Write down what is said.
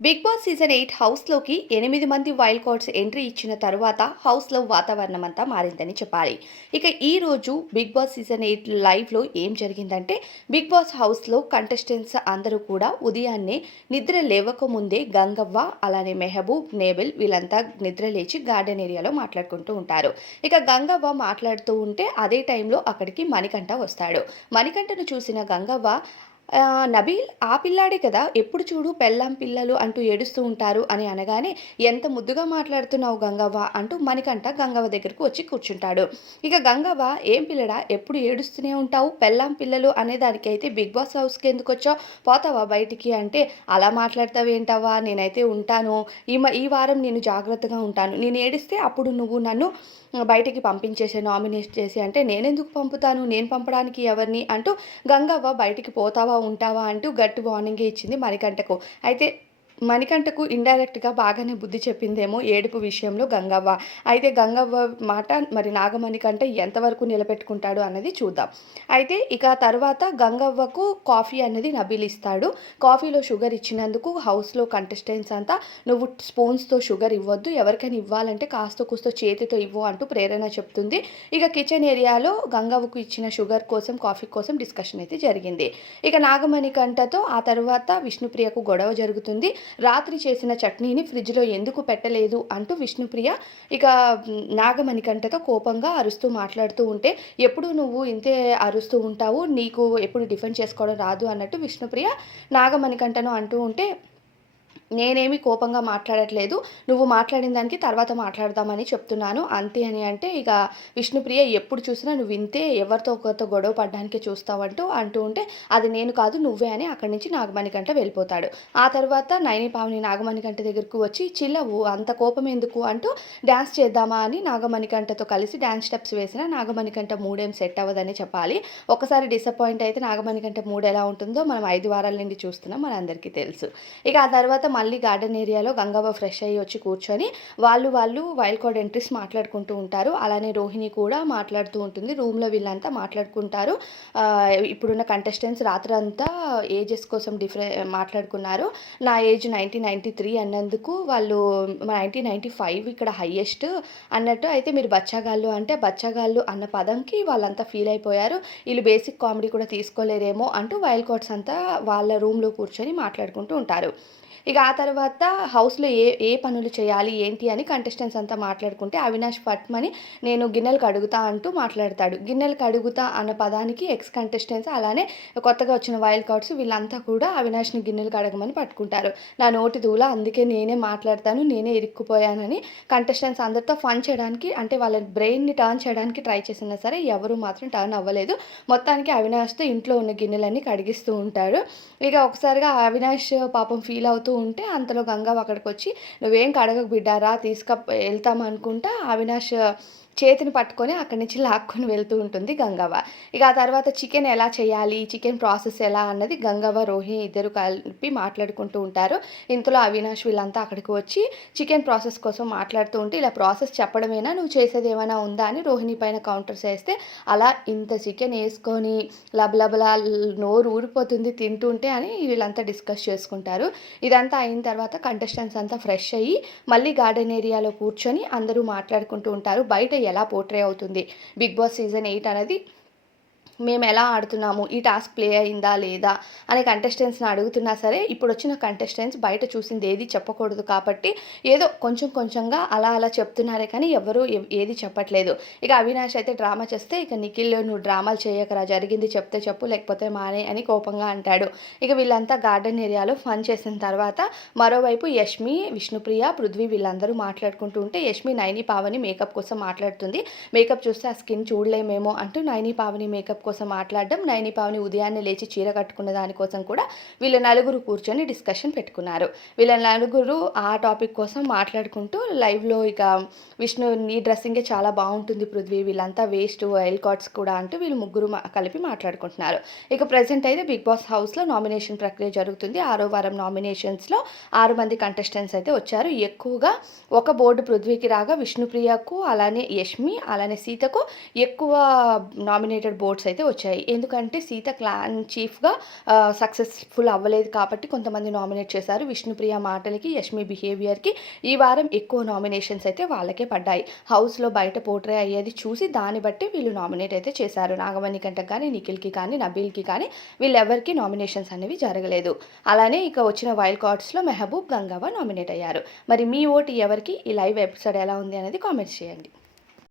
Big boss season 8 హౌస్‌లోకి 8 మంది wild cards entry ఇచ్చిన తరువాత హౌస్‌లో వాతావరణం అంతా మారిందని చెప్పాలి. ఇక ఈరోజు బిగ్ బాస్ సీజన్ 8 లైవ్‌లో ఏం జరిగిందంటే, బిగ్ బాస్ హౌస్‌లో కంటెస్టెంట్స్ అందరూ కూడా ఉదయాన్నే నిద్ర లేవకముందే గంగవ్వ, అలానే మెహబూబ్, నేబిల్ వీళ్ళంతా నిద్ర లేచి గార్డెన్ ఏరియాలో మాట్లాడుకుంటూ ఉంటారు. ఇక గంగవ్వ మాట్లాడుతూ ఉంటే అదే టైంలో అక్కడికి మణికంఠ వస్తాడు. మణికంఠను చూసిన గంగవ్వ నబీల్ ఆ పిల్లాడే కదా! ఎప్పుడు చూడు పెళ్ళాం, పిల్లలు అంటూ ఏడుస్తూ ఉంటారు అని అనగానే, "ఎంత ముద్దుగా మాట్లాడుతున్నావు గంగవ్వ" అంటూ మణికంఠ గంగవ్వ దగ్గరకు వచ్చి కూర్చుంటాడు. ఇక గంగవ్వ, "ఏం పిల్లడా ఎప్పుడు ఏడుస్తూనే ఉంటావు? పెళ్ళాం, పిల్లలు అనేదానికైతే బిగ్ బాస్ హౌస్‌కి ఎందుకొచ్చావు? పోతావా బయటికి" అంటే, "అలా మాట్లాడతావేంటవ్వ? నేనైతే ఉంటాను. ఈ వారం నేను జాగ్రత్తగా ఉంటాను. నేను ఏడిస్తే అప్పుడు నువ్వు నన్ను బయటికి పంపించేసేయి నామినేట్ చేసి" అంటే, "నేనెందుకు పంపుతాను? నేను పంపడానికి ఎవరిని?" అంటూ గంగవ్వ బయటికి పోతావా, ఉంటావా అంటూ గట్టి వార్నింగే ఇచ్చింది మణికంఠకు. అయితే మణికంఠకు ఇండైరెక్ట్‌గా బాగానే బుద్ధి చెప్పిందేమో ఏడుపు విషయంలో గంగవ్వ. అయితే గంగవ్వ మాట మరి నాగమణికంఠ ఎంతవరకు నిలబెట్టుకుంటాడు అన్నది చూద్దాం. అయితే ఇక తర్వాత గంగవ్వకు కాఫీ అనేది నబీల్ ఇస్తాడు. కాఫీలో షుగర్ ఇచ్చినందుకు హౌస్‌లో కంటెస్టెంట్స్ అంతా, "నువ్వు స్పూన్స్‌తో షుగర్ ఇవ్వొద్దు. ఎవరికైనా ఇవ్వాలంటే కాస్తో కూస్తో చేతితో ఇవ్వు" అంటూ ప్రేరణ చెప్తుంది. ఇక కిచెన్ ఏరియాలో గంగవ్వకు ఇచ్చిన షుగర్ కోసం, కాఫీ కోసం డిస్కషన్ అయితే జరిగింది. ఇక నాగమణికంఠతో ఆ తర్వాత విష్ణుప్రియకు గొడవ జరుగుతుంది. రాత్రి చేసిన చట్నీని ఫ్రిడ్జ్‌లో ఎందుకు పెట్టలేదు అంటూ విష్ణుప్రియ ఇక నాగమణికంఠతో కోపంగా అరుస్తూ మాట్లాడుతూ ఉంటే, "ఎప్పుడు నువ్వు ఇంతే అరుస్తూ ఉంటావు. నీకు ఎప్పుడు డిఫెండ్ చేసుకోవడం రాదు" అన్నట్టు విష్ణుప్రియ నాగమణికంఠను అంటూ ఉంటే, "నేనేమి కోపంగా మాట్లాడట్లేదు. నువ్వు మాట్లాడిన దానికి తర్వాత మాట్లాడదామని చెప్తున్నాను. అంతే" అని అంటే, ఇక విష్ణుప్రియ, "ఎప్పుడు చూసినా నువ్వు ఇంతే ఎవరితో ఒకరితో గొడవ పడడానికే చూస్తావంటూ" అంటూ ఉంటే, "అది నేను కాదు నువ్వే" అని అక్కడి నుంచి నాగమణికంఠ వెళ్ళిపోతాడు. ఆ తర్వాత నయని, పావని నాగమణికంఠ దగ్గరకు వచ్చి, "చిల్లవు అంత కోపం ఎందుకు" అంటూ, డాన్స్ చేద్దామా అని నాగమణికంఠతో కలిసి డాన్స్ స్టెప్స్ వేసిన నాగమణికంఠ మూడేం సెట్ అవ్వదనే చెప్పాలి. ఒకసారి డిసప్పాయింట్ అయితే నాగమణికంఠ మూడ్ ఎలా ఉంటుందో మనం 5 వారాల నుండి చూస్తున్నాం. మనందరికీ తెలుసు. ఇక ఆ తర్వాత మళ్ళీ గార్డెన్ ఏరియాలో గంగవ్వ ఫ్రెష్ అయ్యి వచ్చి కూర్చొని వాళ్ళు వైల్డ్ కార్డ్ ఎంట్రీస్ మాట్లాడుకుంటూ ఉంటారు. అలానే రోహిణి కూడా మాట్లాడుతూ ఉంటుంది. రూమ్‌లో వీళ్ళంతా మాట్లాడుకుంటారు. ఇప్పుడున్న కంటెస్టెంట్స్ రాత్రంతా ఏజెస్ కోసం మాట్లాడుకున్నారు. నా ఏజ్ 1993 అన్నందుకు వాళ్ళు 1995 ఇక్కడ హైయెస్ట్ అన్నట్టు. అయితే మీరు బచ్చాగాళ్ళు అంటే, బచ్చాగాళ్ళు అన్న పదంకి వాళ్ళంతా ఫీల్ అయిపోయారు. ఈళ్ళు బేసిక్ కామెడీ కూడా తీసుకోలేరేమో అంటూ వైల్డ్ కార్డ్స్ అంతా వాళ్ళ రూమ్‌లో కూర్చొని మాట్లాడుకుంటూ ఉంటారు. ఇక ఆ తర్వాత హౌస్‌లో ఏ ఏ పనులు చేయాలి, ఏంటి అని కంటెస్టెంట్స్ అంతా మాట్లాడుకుంటే, అవినాష్ ఫట్మని "నేను గిన్నెలు కడుగుతా" అంటూ మాట్లాడతాడు. గిన్నెలు కడుగుతా అన్న పదానికి ఎక్స్ కంటెస్టెంట్స్ అలానే కొత్తగా వచ్చిన వైల్డ్ కార్డ్స్ వీళ్ళంతా కూడా అవినాష్‌ని గిన్నెలు కడగమని పట్టుకుంటారు. "నా నోటి దూల అందుకే నేనే మాట్లాడతాను, నేనే ఇరుక్కుపోయానని" కంటెస్టెంట్స్ అందరితో ఫన్ చేయడానికి, అంటే వాళ్ళ బ్రెయిన్‌ని టర్న్ చేయడానికి ట్రై చేసినా సరే ఎవరు మాత్రం టర్న్ అవ్వలేదు. మొత్తానికి అవినాష్‌తో ఇంట్లో ఉన్న గిన్నెలన్నీ కడిగిస్తూ ఉంటాడు. ఇక ఒకసారిగా అవినాష్ పాపం ఫీల్ అవుతూ ఉంటే, అంతలో గంగవ్వ అక్కడికొచ్చి, "నువ్వేం కడగకు బిడ్డ రా ఎళ్తామనుకుంటా" అవినాష్ చేతిని పట్టుకొని అక్కడి నుంచి లాక్కొని వెళ్తూ ఉంటుంది గంగవ్వ. ఇక ఆ తర్వాత చికెన్ ఎలా చేయాలి, చికెన్ ప్రాసెస్ ఎలా అన్నది గంగవ్వ, రోహిణి ఇద్దరు కలిపి మాట్లాడుకుంటూ ఉంటారు. ఇంతలో అవినాష్ వీళ్ళంతా అక్కడికి వచ్చి చికెన్ ప్రాసెస్ కోసం మాట్లాడుతూ ఉంటే, "ఇలా ప్రాసెస్ చెప్పడమేనా? నువ్వు చేసేదేమైనా ఉందా?" అని రోహిణి పైన కౌంటర్స్ ఏస్తే, "అలా ఇంత చికెన్ ఏసుకొని లబలబలా నోరు ఊరిపోతుంది తింటుంటే" అని వీళ్ళంతా డిస్కస్ చేసుకుంటారు. ఇదంతా అయిన తర్వాత కంటెస్టెంట్స్ అంతా ఫ్రెష్ అయ్యి మళ్ళీ గార్డెన్ ఏరియాలో కూర్చొని అందరూ మాట్లాడుకుంటూ ఉంటారు. బయట ఎలా పోర్ట్రే అవుతుంది బిగ్ బాస్ సీజన్ 8 అనేది, మేమెలా ఆడుతున్నాము, ఈ టాస్క్ ప్లే అయిందా లేదా అని కంటెస్టెంట్స్‌ని అడుగుతున్నా సరే, ఇప్పుడొచ్చిన కంటెస్టెంట్స్ బయట చూసిందేది చెప్పకూడదు కాబట్టి, ఏదో కొంచెం కొంచెంగా అలా అలా చెప్తున్నారే కానీ ఎవ్వరు ఏది చెప్పట్లేదు. ఇక అవినాష్ అయితే డ్రామా చేస్తే, "ఇక నిఖిల్ నువ్వు డ్రామాలు చేయకురా, జరిగింది చెప్తే చెప్పు లేకపోతే మానేయి" అని కోపంగా అంటాడు. ఇక వీళ్ళంతా గార్డెన్ ఏరియాలో ఫన్ చేసిన తర్వాత మరోవైపు యష్మి, విష్ణుప్రియ, పృథ్వీ వీళ్ళందరూ మాట్లాడుకుంటూ ఉంటే, యష్మి నయని, పావని మేకప్ కోసం మాట్లాడుతుంది. మేకప్ చూస్తే ఆ స్కిన్ చూడలేమేమో అంటూ నయని, పావని మేకప్ కోసం మాట్లాడడం, నయని, పావని ఉదయాన్నే లేచి చీర కట్టుకున్న దానికోసం కూడా వీళ్ళ నలుగురు కూర్చొని డిస్కషన్ పెట్టుకున్నారు. వీళ్ళ నలుగురు ఆ టాపిక్ కోసం మాట్లాడుకుంటూ లైవ్‌లో ఇక విష్ణు, "నీ డ్రెస్సింగే చాలా బావుంటుంది పృథ్వీ, వీళ్ళంతా వేస్ట్ వైల్డ్ కార్డ్స్ కూడా" అంటూ వీళ్ళు ముగ్గురు కలిపి మాట్లాడుకుంటున్నారు. ఇక ప్రెజెంట్ అయితే బిగ్ బాస్ హౌస్‌లో నామినేషన్ ప్రక్రియ జరుగుతుంది. 6వ వారం నామినేషన్స్‌లో 6 మంది కంటెస్టెంట్స్ అయితే వచ్చారు. ఎక్కువగా ఒక బోర్డు పృథ్వీకి రాగా విష్ణుప్రియకు, అలానే యష్మి, అలానే సీతకు ఎక్కువ నామినేటెడ్ బోర్డ్స్ అయితే అయితే వచ్చాయి. ఎందుకంటే సీత క్లాన్ చీఫ్‌గా సక్సెస్‌ఫుల్ అవ్వలేదు కాబట్టి కొంతమంది నామినేట్ చేశారు. విష్ణుప్రియ మాటలకి, యష్మి బిహేవియర్‌కి ఈ వారం ఎక్కువ నామినేషన్స్ అయితే వాళ్ళకే పడ్డాయి. హౌస్‌లో బయట పోర్ట్రే అయ్యేది చూసి దాన్ని బట్టి వీళ్ళు నామినేట్ అయితే చేశారు. నాగమణి కంటకు కానీ, నిఖిల్‌కి కానీ, నబీల్‌కి కానీ వీళ్ళెవ్వరికీ నామినేషన్స్ అనేవి జరగలేదు. అలానే ఇక వచ్చిన వైల్డ్ కార్డ్స్‌లో మెహబూబ్, గంగవ్వ నామినేట్ అయ్యారు. మరి మీ ఓటు ఎవరికి? ఈ లైవ్ ఎపిసోడ్ ఎలా ఉంది అనేది కామెంట్స్ చేయండి.